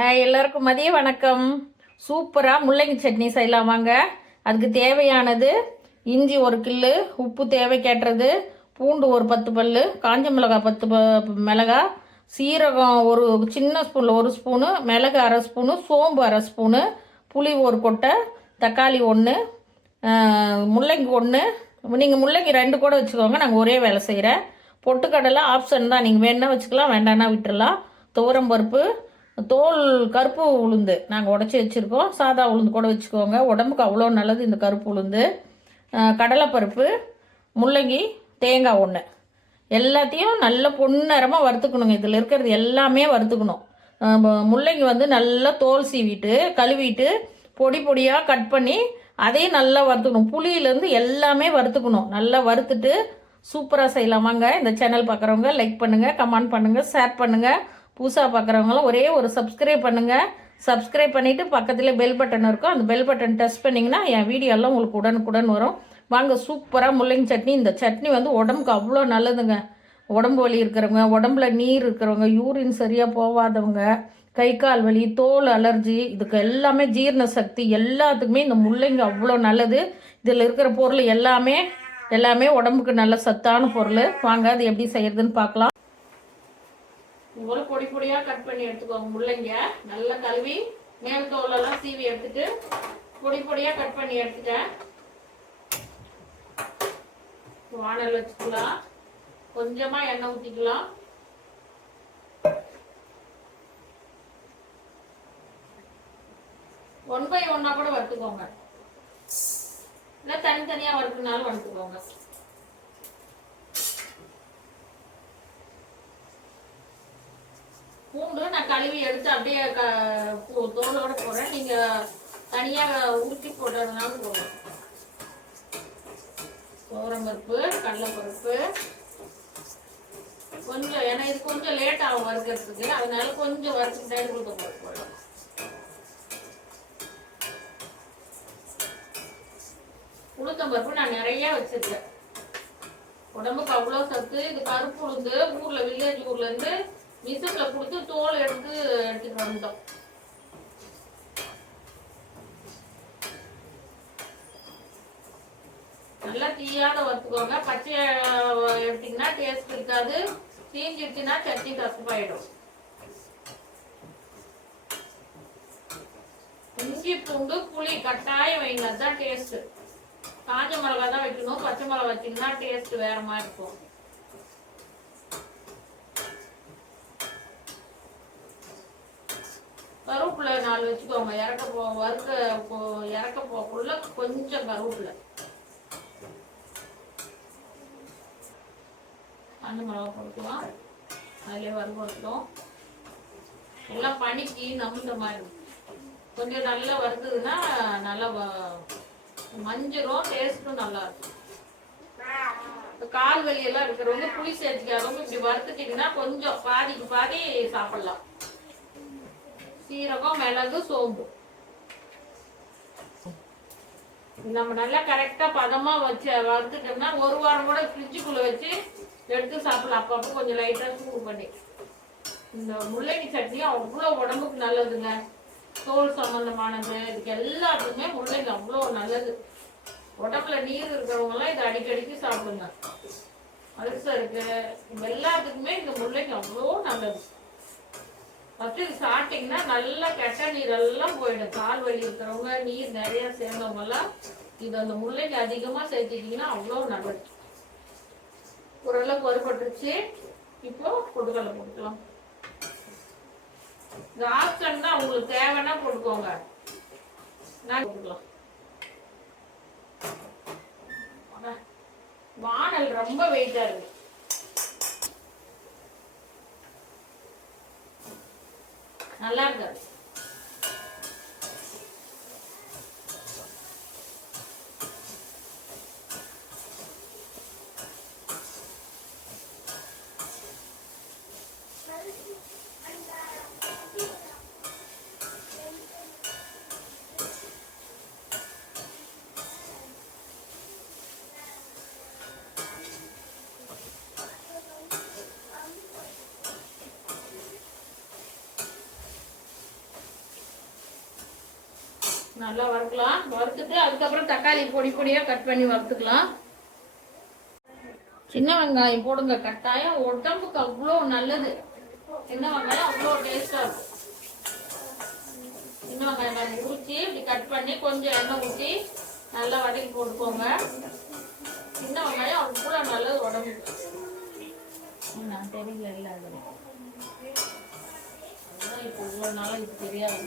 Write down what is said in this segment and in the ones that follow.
Hi எல்லாருக்கும் மதிய வணக்கம். சூப்பராக முள்ளங்கி சட்னி செய்யலாம் வாங்க. அதுக்கு தேவையானது இஞ்சி ஒரு கில்லு உப்பு தேவைக்கேற்றது பூண்டு ஒரு பத்து பல் காஞ்ச மிளகாய் பத்து ப மிளகா சீரகம் ஒரு சின்ன ஸ்பூனில் ஒரு ஸ்பூனு மிளகு அரை ஸ்பூனு சோம்பு அரை ஸ்பூனு புளி ஒரு கொட்டை தக்காளி ஒன்று முள்ளங்கி ஒன்று நீங்கள் முள்ளங்கி ரெண்டு கூட வச்சுக்கோங்க நாங்கள் ஒரே வேலை செய்கிறேன் பொட்டுக்கடலை ஆப்ஷன் தான். நீங்கள் வேணா வச்சுக்கலாம் வேண்டாம்னா விட்டுடலாம் துவரம் பருப்பு தோல் கருப்பு உளுந்து நாங்கள் உடச்சி வச்சுருக்கோம். சாதா உளுந்து கூட வச்சுக்கோங்க. உடம்புக்கு அவ்வளோ நல்லது இந்த கருப்பு உளுந்து. கடலைப்பருப்பு முள்ளங்கி தேங்காய் ஒன்று எல்லாத்தையும் நல்ல பொன்னரமாக வறுத்துக்கணுங்க. இதில் இருக்கிறது எல்லாமே வறுத்துக்கணும். முள்ளங்கி வந்து நல்லா தோல் சீவிட்டு கழுவிட்டு பொடி பொடியாக கட் பண்ணி அதையும் நல்லா வறுத்துக்கணும். புளியிலேருந்து எல்லாமே வறுத்துக்கணும். நல்லா வறுத்துட்டு சூப்பராக செய்யலாம் வாங்க இந்த சேனல் பார்க்குறவங்க லைக் பண்ணுங்கள் கமெண்ட் பண்ணுங்கள் ஷேர் பண்ணுங்கள் புதுசாக பார்க்குறவங்களாம் ஒரே ஒரு சப்ஸ்கிரைப் பண்ணுங்கள் சப்ஸ்கிரைப் பண்ணிவிட்டு பக்கத்தில் பெல் பட்டன் இருக்கும். அந்த பெல் பட்டன் டச் பண்ணிங்கன்னா என் வீடியோ எல்லாம் உங்களுக்கு உடனுக்குடன் வரும். வாங்க சூப்பராக முள்ளங்கி சட்னி. இந்த சட்னி வந்து உடம்புக்கு அவ்வளோ நல்லதுங்க. உடம்பு வலி இருக்கிறவங்க உடம்புல நீர் இருக்கிறவங்க யூரின் சரியாக போகாதவங்க கை கால் வலி தோல் அலர்ஜி இதுக்கு எல்லாமே ஜீரண சக்தி எல்லாத்துக்குமே இந்த முள்ளங்கி அவ்வளோ நல்லது. இதில் இருக்கிற பொருள் எல்லாமே எல்லாமே உடம்புக்கு நல்ல சத்தான பொருள். வாங்க அது எப்படி செய்யறதுன்னு பார்க்கலாம் இவ்வளோ பொடி பொடியாக கட் பண்ணி எடுத்துக்கோங்க முள்ளங்கிய. நல்லா கழுவி மேல் தோலெல்லாம் சீவி எடுத்துட்டு பொடி பொடியாக கட் பண்ணி எடுத்துட்டேன். வானல் வச்சுக்கலாம். கொஞ்சமாக எண்ணெய் ஊற்றிக்கலாம் ஒன் பை ஒன்னா கூட வறுத்துக்கோங்க. இல்லை தனித்தனியாக வறுத்துனாலும் வறுத்துக்கோங்க பூண்டு நான் கழுவி எடுத்து அப்படியே க தோலோட போடுறேன். நீங்க தனியாக உருட்டி போடுறதுனாலும் போடுறோம் பருப்பு கடலைப்பருப்பு. கொஞ்சம் ஏன்னா இது கொஞ்சம் லேட் ஆகும் வறுக்கிறதுக்கு. அதனால கொஞ்சம் வறுத்துக்கிட்டே கொடுக்க பருப்பு உளுத்தம் பருப்பு நான் நிறைய வச்சிருக்கேன். உடம்புக்கு அவ்வளோ சத்து. இது கருப்பு உளுந்து ஊரில் வில்லேஜ் ஊர்லேருந்து மிஷின்ல கொடுத்து தோல் எடுத்து எடுத்துட்டு வந்தோம் நல்லா தீயாத வறுத்துக்கோங்க. பச்சையை எடுத்தீங்கன்னா டேஸ்ட் இருக்காது. தீஞ்சிடுச்சுன்னா சட்னி கசப்பாயிடும் இஞ்சி பூண்டு புளி கட்டாயம் வைங்க. அதுதான் டேஸ்ட் காஞ்ச மிளகா தான் வைக்கணும். பச்சை மிளகா வச்சீங்கன்னா டேஸ்ட் வேற மாதிரி இருக்கும். கருவேப்பிலை நாலு வச்சுக்கோங்க. இறக்க போ வறுக்க போ இறக்க போக்குள்ள கொஞ்சம் கருவேப்பிலை. காஞ்ச மிளகா போட்டுக்கலாம் அதிலே வறுபடுத்தோம் எல்லாம் பனிக்கு நமுந்த மாதிரி. இருக்கும். கொஞ்சம் நல்லா வறுத்ததுன்னா நல்லா வ- மஞ்சிரும் டேஸ்ட்டும் நல்லா இருக்கும். கால் வலி எல்லாம் இருக்கிறவங்க புளி சேர்த்துக்காதவங்க இப்படி வறுத்துட்டீங்கன்னா கொஞ்சம் பாதிக்கு பாதி சாப்பிடலாம். சீரகம் மிளகு சோம்பு. நம்ம நல்லா கரெக்டா பதமா வச்சு வறுத்துட்டோம்னா ஒரு வாரம் கூட ஃப்ரிட்ஜுக்குள்ள வச்சு எடுத்து சாப்பிடலாம். அப்பப்போ கொஞ்சம் லைட்டா சூடு பண்ணி. இந்த முள்ளங்கி சட்னி அவ்வளோ உடம்புக்கு நல்லதுங்க. தோல் சம்பந்தமானது இதுக்கு எல்லாத்துக்குமே முள்ளங்கி அவ்வளோ நல்லது. உடம்புல நீர் இருக்கிறவங்கலாம் இதை அடிக்கடிக்கு சாப்பிடுங்க. அல்சருக்கு இருக்கு எல்லாத்துக்குமே இந்த முள்ளங்கி அவ்வளோ நல்லது. ஃபஸ்ட்டு இது சாப்பிட்டீங்கன்னா நல்லா கெட்ட நீர் எல்லாம் போயிடும். கால் வலி இருக்கிறவங்க நீர் நிறையா சேர்ந்தவங்கெல்லாம் இது அந்த முள்ளங்கி அதிகமாக சேர்த்துக்கிட்டீங்கன்னா அவ்வளோ நல்லது. ஓரளவுக்கு வறுபட்டுருச்சு. இப்போ பொட்டுக்கடலை போட்டுக்கலாம். இந்த ஆப்ஷன் தான் உங்களுக்கு தேவைன்னா போட்டுக்கோங்க. நான் போட்டுக்கலாம். வானல் ரொம்ப வெயிட்டாக இருக்கு. நல்லா இருக்காது. நல்லா வறுக்கலாம். வறுத்துட்டு அதுக்கப்புறம் தக்காளி பொடி பொடியாக கட் பண்ணி வறுத்துக்கலாம். சின்ன வெங்காயம் போடுங்க. கட்டாயம் உடம்புக்கு அவ்வளோ நல்லது. சின்ன வெங்காயம் அவ்வளோ டேஸ்டாக இருக்கும். சின்ன வெங்காயம் நம்ம உரிச்சு இப்படி கட் பண்ணி கொஞ்சம் எண்ணெய் ஊற்றி நல்லா வதக்கி போட்டுக்கோங்க. சின்ன வெங்காயம் அவ்வளோ நல்லது உடம்புக்கு. நான் தெரியல இல்லை அது அதுதான் இப்போ இவ்வளோ நாளாக இது தெரியாது.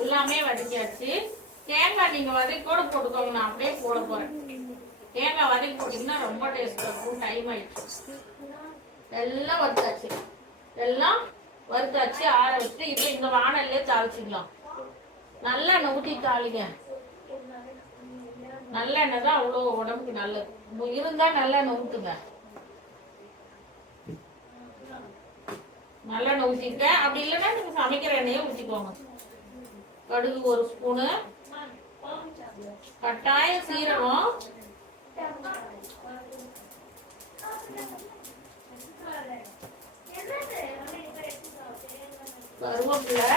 எல்லாமே வதக்கியாச்சு. தேங்காய் நீங்க வதக்கி கூட போட்டுக்கோங்க. நான் அப்படியே போட போறேன். தேங்காய் வதக்கி போட்டீங்கன்னா ரொம்ப டேஸ்டா இருக்கும். டைம் ஆயிடுச்சு. எல்லாம் வறுத்தாச்சு. எல்லாம் வறுத்தாச்சு ஆற வச்சு இப்போ இந்த வானல்லே தாளிச்சிக்கலாம். நல்லெண்ணெய் ஊற்றி தாளிங்க. நல்லெண்ணெய் தான் அவ்வளோ உடம்புக்கு நல்லது. இருந்தால் இருந்தா நல்லெண்ணெய் ஊற்றுங்க நல்லெண்ணெய் ஊற்றிருக்கேன் அப்படி இல்லைன்னா நீங்கள் சமைக்கிற எண்ணெயை ஊற்றிக்கோங்க கடுகு ஒரு ஸ்பூனு. கட்டாயம் சீரகம். கருவேப்பிலை.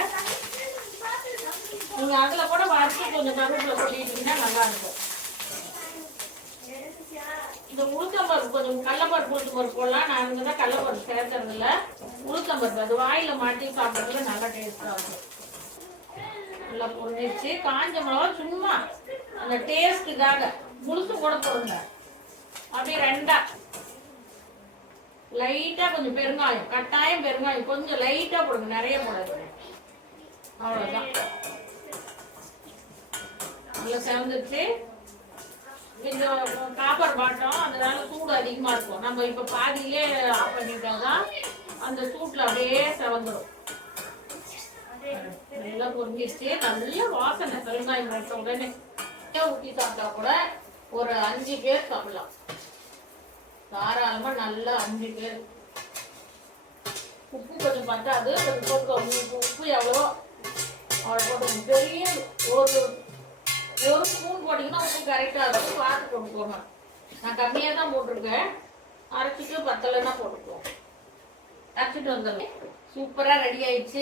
நீங்க அதுல கூட வறுத்து கொஞ்சம் கருவேப்பிலை கொட்டிட்டீங்கன்னா நல்லா இருக்கும். இந்த உளுத்தம்பருப்பு கொஞ்சம் கடலப்பருப்பு உளுத்தம்பருப்பு போடலாம். நான் இங்கே தான் கடலப்பருப்பு சேர்க்கறது உளுத்தம் பருப்பு. அது வாயில மாட்டி சாப்பிட்றதுல நல்லா டேஸ்டா இருக்கும். நல்லா பொரிஞ்சிச்சு காஞ்ச மிளகா சும்மா அந்த டேஸ்ட்டுக்காக முழுசு கூட போடுங்க அப்படியே ரெண்டா. லைட்டா கொஞ்சம் பெருங்காயம் கட்டாயம் பெருங்காயம். கொஞ்சம் லைட்டா போடுங்க. நிறைய போடாது. அவ்வளவுதான். நல்லா செவந்துச்சு கொஞ்சம் காப்பர் பாட்டம் அதனால சூடு அதிகமா இருக்கும். நம்ம இப்ப பாதியிலே ஆஃப் பண்ணிட்டோம்னா அந்த சூட்ல அப்படியே செவந்துடும் நல்லா பொரிஞ்சிச்சு நல்ல வாசனை. பெருங்காயம் போட்ட உடனே ஊற்றி சாப்பிட்டா கூட ஒரு அஞ்சு பேர் சாப்பிடலாம். தாராளமா நல்லா அஞ்சு பேர். உப்பு கொஞ்சம் பத்தாது கொஞ்சம் போட்டுக்கோங்க உப்பு உப்பு எவ்வளோ அவ்வளோ போட்டு பெரிய ஒரு ஒரு ஸ்பூன் போட்டிங்கன்னா உப்பு கரெக்டாக இருக்கும். பார்த்து போட்டுக்கோங்க. நான் கம்மியாக தான் போட்டிருக்கேன். அரைச்சிட்டு பத்தலைன்னா போட்டுக்குவோம் அரைச்சிட்டு வந்துடுங்க சூப்பராக ரெடி ஆயிடுச்சு.